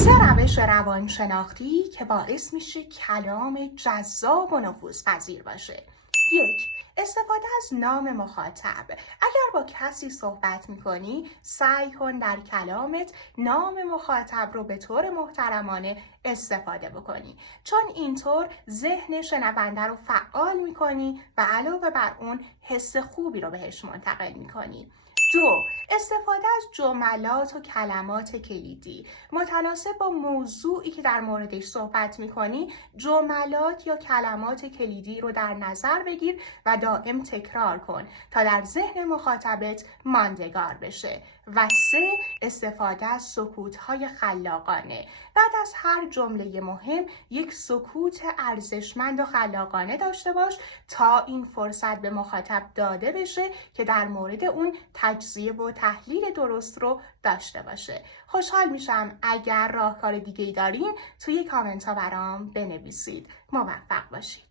سه روش روانشناختی که باعث میشه کلام جذاب و نفوذپذیر باشه. 1. استفاده از نام مخاطب. اگر با کسی صحبت میکنی، سعی کن در کلامت نام مخاطب رو به طور محترمانه استفاده بکنی، چون اینطور ذهن شنونده رو فعال میکنی و علاوه بر اون حس خوبی رو بهش منتقل میکنی. 2. استفاده از جملات و کلمات کلیدی. متناسب با موضوعی که در موردش صحبت میکنی، جملات یا کلمات کلیدی رو در نظر بگیر و دائم تکرار کن تا در ذهن مخاطبت ماندگار بشه. و 3. استفاده از سکوت‌های خلاقانه. بعد از هر جمله مهم یک سکوت ارزشمند و خلاقانه داشته باش تا این فرصت به مخاطب داده بشه که در مورد اون تجزیه و تحلیل درست رو داشته باشه. خوشحال میشم اگر راهکار دیگه‌ای دارین توی کامنت ها برام بنویسید. موفق باشید.